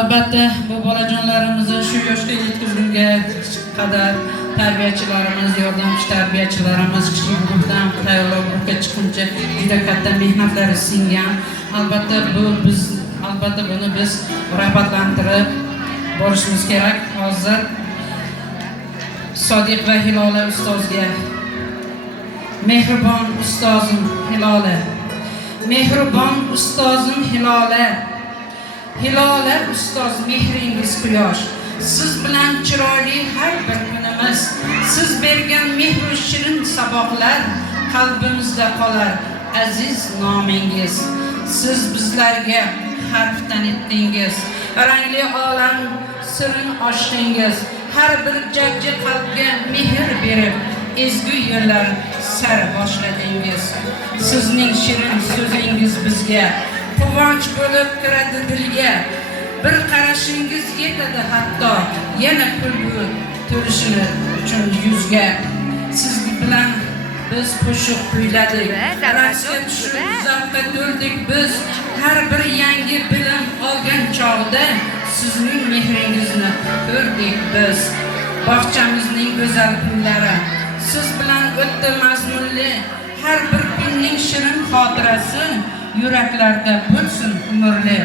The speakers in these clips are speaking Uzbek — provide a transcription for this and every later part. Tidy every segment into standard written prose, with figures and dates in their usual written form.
Albatta bu bolajonlarimizni shu yoshga yetkazgunga qadar tarbiyachilarimiz, yordamchi tarbiyachilarimiz kichik guruhdan tayyorlab guruhga chiqquncha juda katta mehnatlari singan. Albatta buni biz rag'batlantirib borishimiz kerak. Hozir Sodiq va Hilola ustozga mehribon ustozim Hilola, mehribon ustozim Hilola, Hilola ustoz mehringiz quyosh, siz bilan chiroyli har bir kunimiz, siz bergan mehru shirin saboqlar qalbimizda qolar aziz nomingiz. Siz bizlarga harfdan etdingiz, rangli olam sirin ochdingiz, har bir jajji qalbga mehr berib ezgu yo'llar sar boshladingiz. Sizning shirin so'zingiz bizga quvonch bo'lib kiradi dilga, bir qarashingiz yetadi hatto yana kulgu to'lishini uchun yuzga. Siz bilan biz qo'shiq kuyladik, raqsga tushib zavqqa to'ldik biz, har bir yangi bilim olgan chog'da sizning mehringizni ko'rdik biz. Bog'chamizning go'zal kunlari siz bilan o'tdi mazmunli, har bir kunning shirin xotirasi yuraklarda bo'lsin umrli.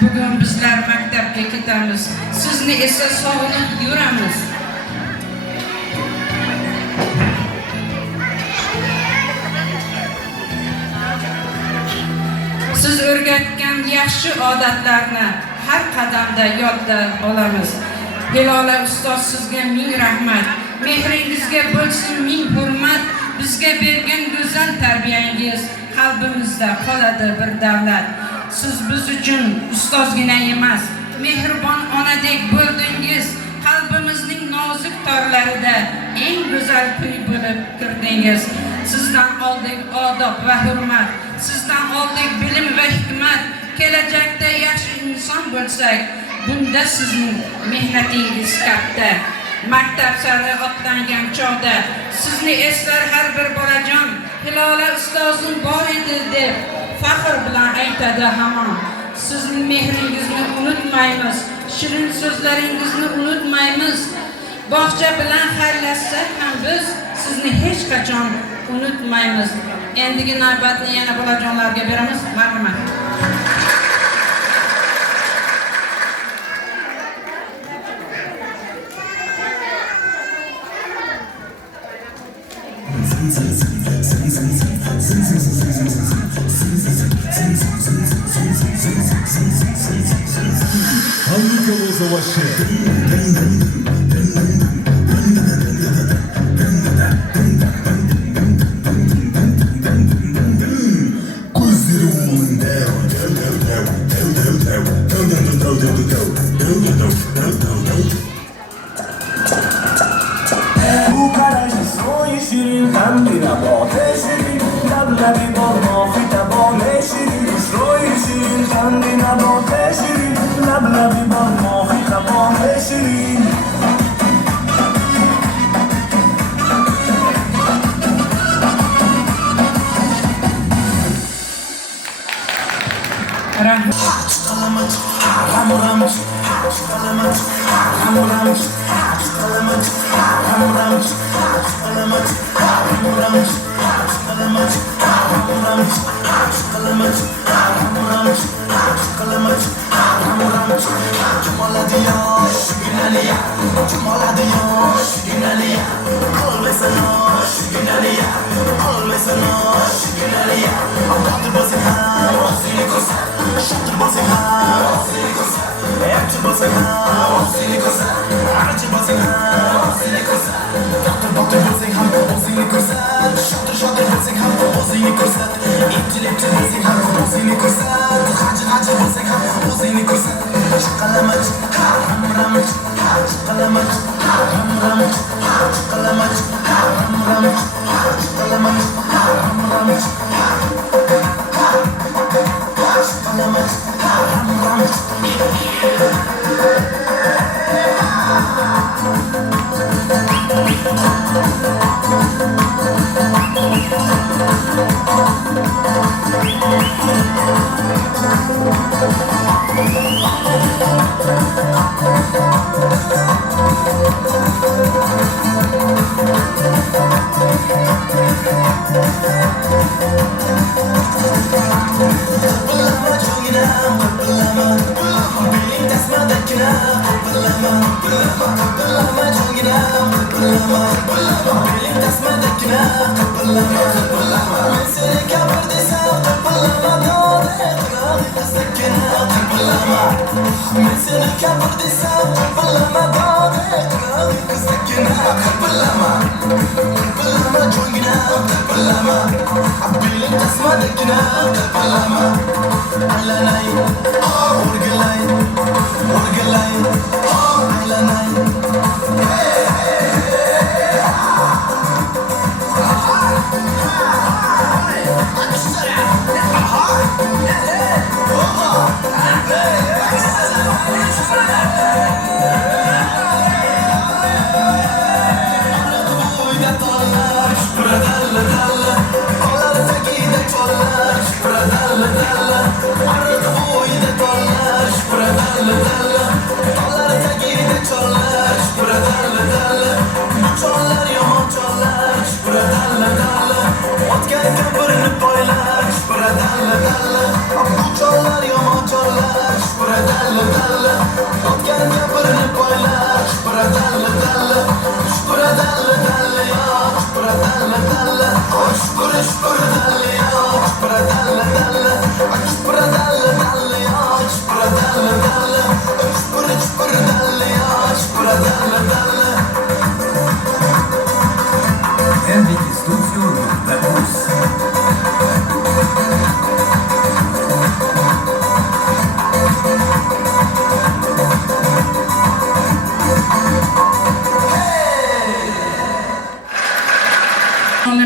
Bugun bizlar maktabga ketamiz, sizni esa sog'inib yuramiz. Siz o'rgatgan yaxshi odatlarni har qadamda yodda olamiz. Hilola ustoz, sizga ming rahmat, mehringizga bo'lsin ming hurmat. Bizga bergan go'zal tarbiyangiz qalbimizda qoladi bir davlat. Siz biz uchun ustozgina emas, mehribon onadek bo'ldingiz. Qalbimizning nozik torlarida eng go'zal kuy bo'lib kirdingiz. Sizdan oldik odob va hurmat, sizdan oldik bilim va hikmat. Kelajakda yaxshi inson bo'lsak, bunda sizning mehnatingiz katta. Maktab sari otlangan chog'da sizni eslar har bir bolajon. Hilola ustozim bor edi deb faxr bilan aytadi hamon. Sizning mehringizni unutmaymiz, shirin so'zlaringizni unutmaymiz. Bog'cha bilan xayrlashsak ham biz sizni hech qachon unutmaymiz. Endigi navbatni yana bolajonlarga beramiz. Marhamat. Sing, sing, sing, sing, sing, sing, sing, sing, sing, sing, sing, sing, sing. başı. Bu garajı son şirin kandina bote şirin lablabi bormo fita bone şirin soy şirin kandina bote şirin lablabi bormo fita bone şirin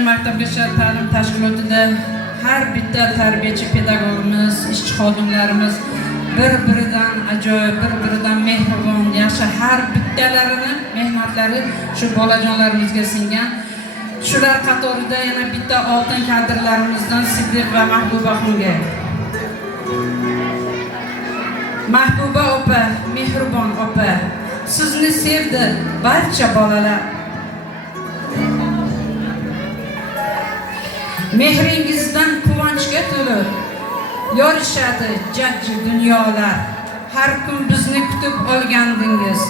Maktabgacha ta'lim tashkilotida har bitta tarbiyachi pedagogimiz, ishchi xodimlarimiz bir-biridan ajoyib, bir-biridan mehribon, yaxshi, har bittalarini mehnatlari shu bolajonlarimizga singan. Shular qatorida yana bitta oltin kadrlarimizdan Siddiq va Mahbubaxonga. Mahbuba opa, mehribon opa, sizni sevdi barcha bolalar. Mehringizdan quvonchga to'lib yorishadi jajji dunyolar. Har kun bizni kutib olgandingiz,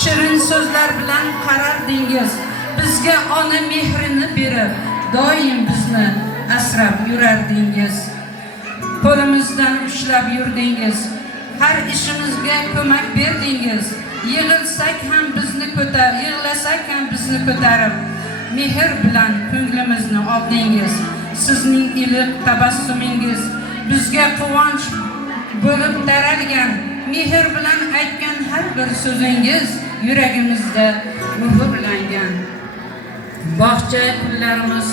shirin so'zlar bilan qarardingiz. Bizga ona mehrini berib, doim bizni asrab yurardingiz. Qo'limizdan ushlab yurdingiz har ishimizga ko'mak berdingiz. Yig'ilsak ham bizni yig'lasak ham bizni ko'tarib, mehr bilan ko'nglimizni oldingiz. Sizning iliq tabassumingiz bizga quvonch bo'lib taralgan, mehr bilan aytgan har bir so'zingiz yuragimizda muhrlangan. Bog'cha kunlarimiz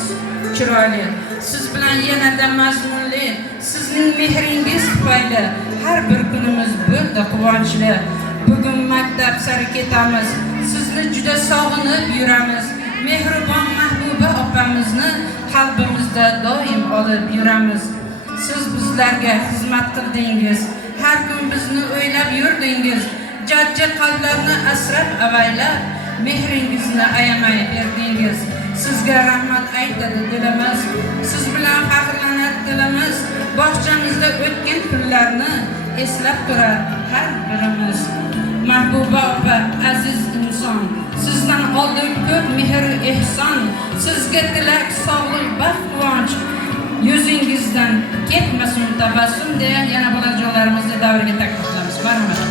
chiroyli, siz bilan yanada mazmunli, sizning mehringiz tufayli har bir kunimiz bo'ldi quvonchli. Bugun maktab sari ketamiz, sizni juda sog'inib yuramiz. Mehribon Mahbuba opamizni qalbimizda doim olib yuramiz. Siz bizlarga xizmat qildingiz, har kun bizni o'ylab yurdingiz. Jajji qalblarni asrab avaylab, mehringizni ayamay berdingiz. Sizga rahmat aytadi dilimiz, siz bilan faxrlanadi dilimiz. Bog'chamizda o'tgan kunlarni eslab turar har birimiz. Mahbuba opa, aziz inson, sizdan oldik ko'p mehr ehson. Sizga tilak, sog'lik, baxt, quvonch, yuzingizdan ketmasin tabassum deya yana bolajonlarimizni davriga taklif qilamiz. Marhamat.